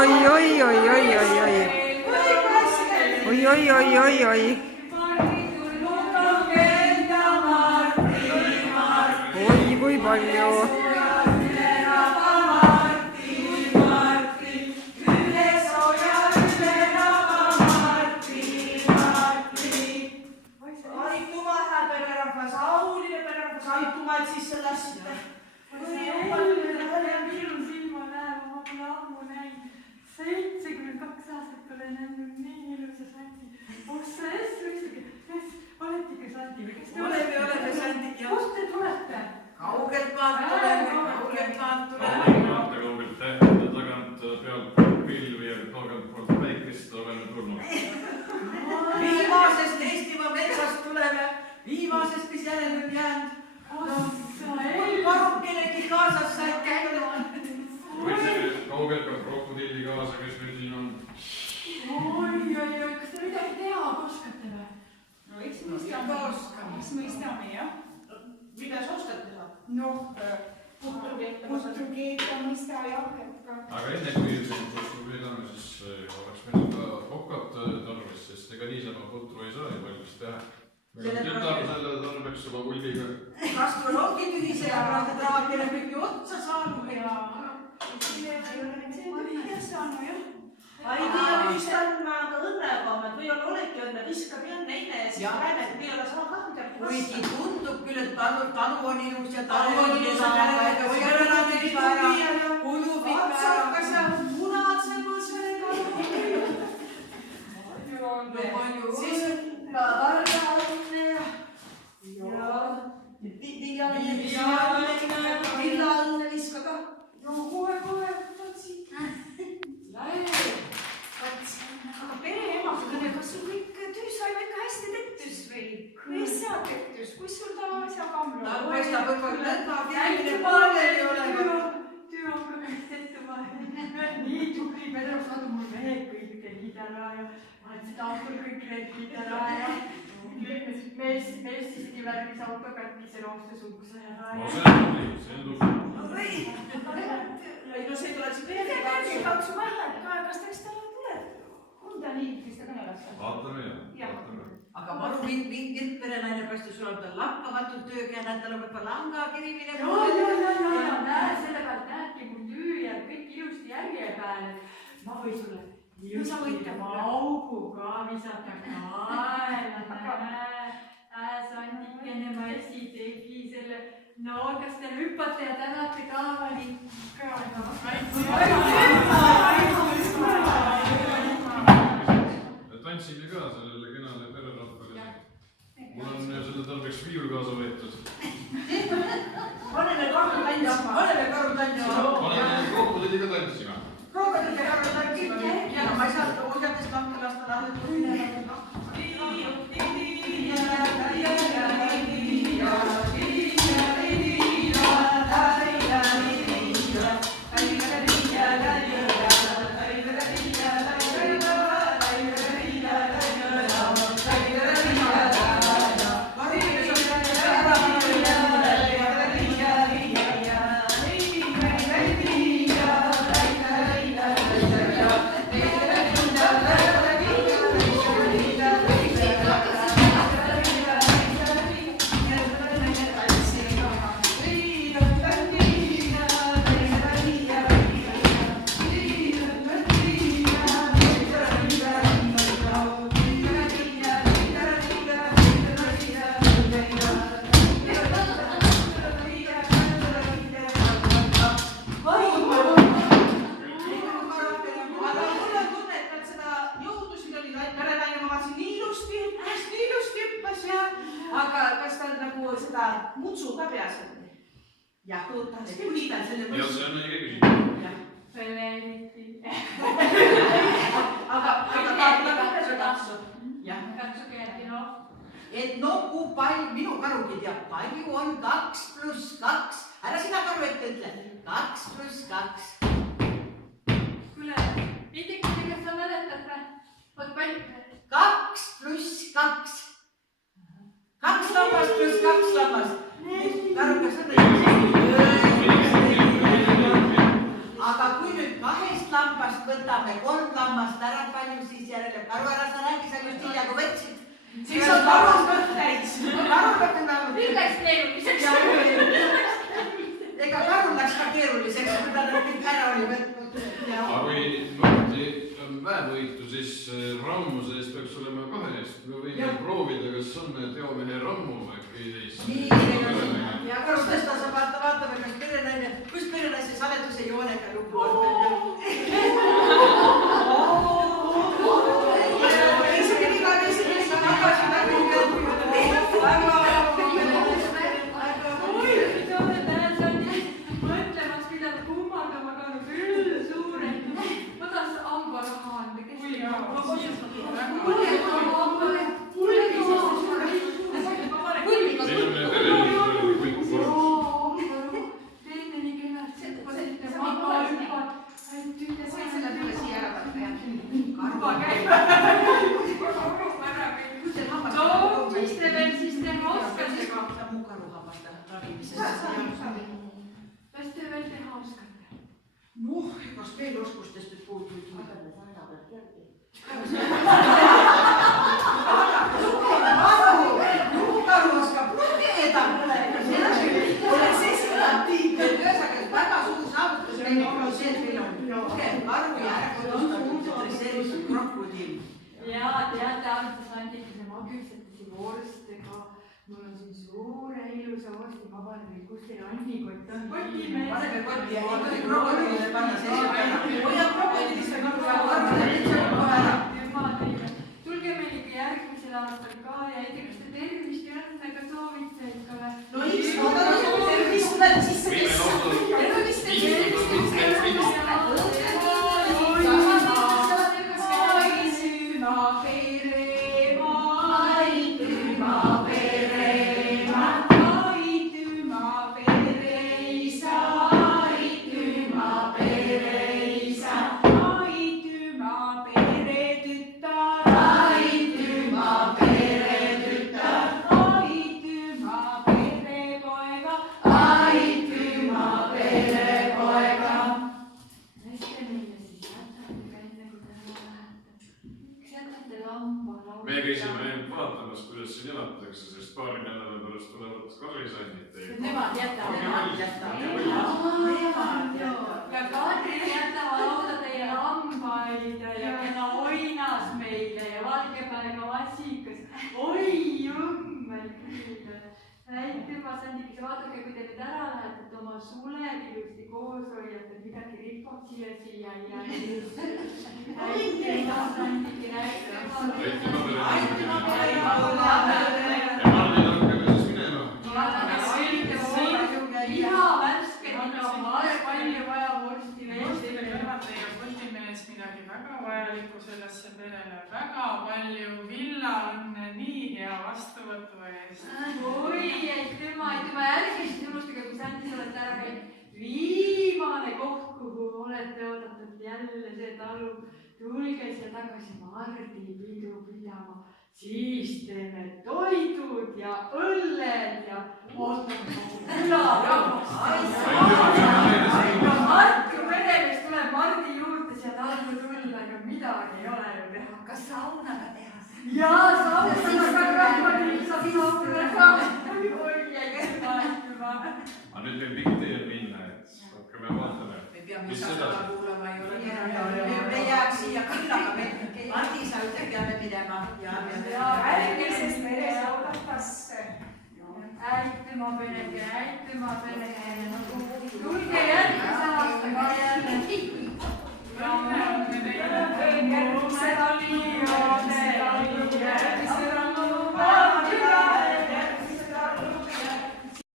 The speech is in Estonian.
Oi, kui palju. Aituma, et siis sellest. Silma näeb, ma pole ammu näinud. 72 aastat olen näinud nii ilusa sandi. Ossa ükski, olete sandi või? Oleme sandi. Kust te tulete? Kaugelt maalt tuleme. Kaugelt tähendada tagant pealt pilvi ja kaugelt poolt päikest oleme tulnud. Viimasest Eestimaa metsast tuleme. Viimasest, mis järele on jäänud. Kui karu kellegi kaasas said käinud. Või see kaugelt ka krokodilli kaasa, kes meil siin on. Oi, kas te midagi teha oskate või? No eks mõistame, jah. Mida sa oskad teha? Noh, puhtukeeta mõista jah. Aga enne kui puhtrukeedame, siis oleks meil ka okad tarvis, sest ega niisama putru ei saa ju valmis teha. Meil on tütar selle tarbeks juba puldiga. Kastul ongi tühi sellepärast, et raakele kõik ju otsa saanud ja... See on tühi saanud, jah. Ai, tea, mis on aga õnnepamed või on olegi õnne, viskab ja neile ja siis rääme, et meil on sama kahmidab. Kuigi tundub küll, et tanu on ilus ja tanu on ilus ja ujub ikka ära. Punatsemas siis ka Arja õnne ja Villa õnne viska ka. No kohe, võtsid. Aga pereemakene, kas sul kõik tüüs sai ikka hästi tettus või? Mis sa tettus? Kus sul ta asja kamlu? Ta paistab võib-olla nõnda, käimine palju ei ole. Työ on kõik tettuma. Nii tubli pedra saadu mul mehed kõik tegid ära ja ma olen seda aastal kõik tegid ära ja mees siiski värvis auto kätkise roostes ukse ära. No see on tubli. Ei no see tuleb siin Peeter katsu vähem, kas ta eks talle tuleb? On ta nii, kes ta kõnelas? Vaatame ja. aga maru mingilt perenaine paistab sul on tal lakkamatult töökääned, tal on juba langa kirimine. Ja, näe, selle pealt näedki mul töö ja kõik ilusti järje peal. Ma või sulle ilusti augu ka visata kaela. Sandikene ma esi tegi selle. No, kas te hüppate ja tänate ka või? Tantsime ka sellele kenale pererahvale. Mul on selle tarbeks viiul kaasa võetud. Paneme karu tantsima. Paneme krokodilliga tantsima. Krokodilliga tantsima. Ja ma ei saa ohjatest lahti lasta lahti. Mutsu ka peas on. Jah, tahaks küll viidata selle Ja see on õige küsimus. Selle eriti. Aga katsu katsu. Katsu keegi, no. Et no kui palju, minu karugi teab, palju on 2 + 2. Ära sina karu ette ütle. 2 + 2. Kuule, Indikene, kas sa mäletad või? Oot, palju? 2 + 2. 2 lammast + 2 lammast. Karuga seda ei. Aga kui nüüd 2 lambast võtab panime siis järele. Karu ära sa räägi, sa just hilja kui võtsid. Siis on karus mõtteid. Karul peab näenud. Nüüd läks keeruliseks. Ega karul läks ka keeruliseks, kui ta kõik ära oli võtnud. Aga kui noorti on väevõitu, siis rammu sees peaks olema 2 eest. Me võime proovida, kas on teomehe rammu äkki siis. Ja karus tõsta sa vaatame, kas perenaine, kus perenaise saleduse joonega lugu on. Mõtlemas pidanud kummardama ka küll suure. Ma tahaks hambaraha anda. Kas te veel teha oskate? Kas veel oskustest nüüd puuduid? Karu oskab lugeda. Oleks esinatiivne. Ühesõnaga, väga suur saavutus meil on see, et meil on karu ja ära kodustatud dresseeritud krokodill. Ja teate, alustas Antikese, ma küpsetasin vorstega. Mul on siin suure ilusa vorsti, ma panen veel kuskil annikott on kotimees. Paneme kotti ja ei tohi krokodillile panna seisab ära. Hoia krokodillisse karu ära. Tulge meil ikka järgmisel aastal ka ja ei tea, kas te tervist ja õnnega soovite ikka või? No eks, tervist tuleb sisse kessa. Tervist. Me käisime ainult vaatamas, kuidas siin elatakse, sest paari nädala pärast tulevad karisannid teiega. Nemad jätavad. Ja Kadri jätavad lauda teie lambaid ja kena oinas meile ja valgepäega vasikas. Oi, jummel küll. Aitüma, Sandikese, vaadake, kui te nüüd ära lähete, et oma suled ilusti koos hoiate, et midagi ripab siia ei jää. Aitüma, Sandikese, iha värske, palju vaja vorsti Postimees midagi väga vajalikku sellesse perele, väga palju villaõnne nii hea vastuvõtu eest. Oi, aitüma, järgmist unustage, kui Sandis olete ära käinud. Viimane koht, kuhu olete oodatud jälle see talu. Tulge siia tagasi Mardi pidu pidama. Siis teeme toidud ja õlled ja ootame külarahvast. Marti peremees tuleb Mardi juurde siia tallu tulla, aga midagi ei ole ju teha. Kas saunaga teha? Jaa, saunaga ka. Oi, aitüma. Aga nüüd meil pikk tee minna, et hakkame vaatame. Me peame seda kuulama, ei ole keegi. Me jääb siia küllaga, Mardi sa ütleb, peame minema. Järgmises meres oodatakse. Aitüma perege. Tulge järgmise